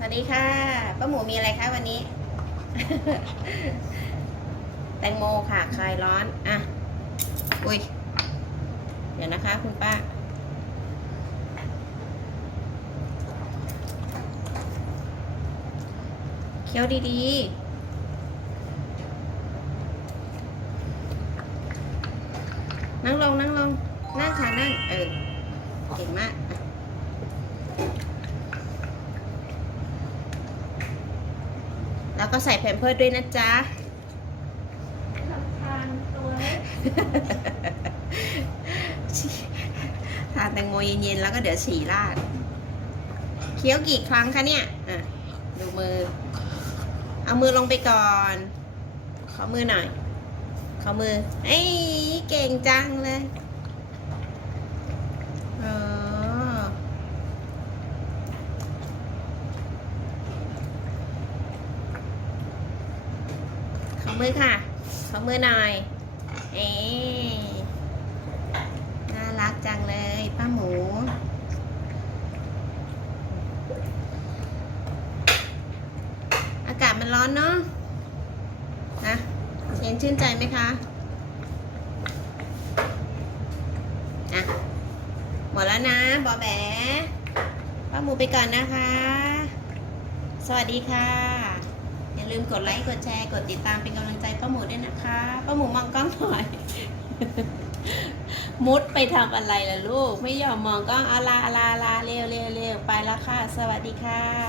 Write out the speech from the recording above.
สวัสดีค่ะป้าหมูมีอะไรคะวันนี้ แตงโมค่ะคลายร้อน อะ อุ้ย เดี๋ยวนะคะคุณป้า เคี้ยวดีๆนั่งลงนั่งลงนั่งค่ะนั่งเออเก่งมากอะ แล้วก็ใส่แผ่นเพิร์ดด้วยนะจ๊ะลำทานตัวเล็กทานแตงโมเย็นๆแล้วก็เดี๋ยวฉี่ราด เคี้ยวกี่ครั้งคะเนี่ย อะ ดูมือ เอามือลงไปก่อน ขอมือหน่อย ขอมือ เอ้ย เก่งจังเลยอ๋อขอ มือค่ะ ขอมือหน่อย เอ๊น่ารักจังเลยป้าหมู อากาศมันร้อนเนาะ นะ เย็นชื่นใจไหมคะอะหมดแล้วนะ บอแบป้าหมูไปก่อนนะคะ สวัสดีค่ะ อย่าลืมกดไลค์กดแชร์กดติดตามเป็นกำลังใจป้าหมูด้วยนะคะป้าหมูมองกล้องหน่อย มุดไปทำอะไรล่ะลูก ไม่ยอมมองกล้องอาลาลาลาเร็วเร็วเร็วไปแล้วค่ะ สวัสดีค่ะ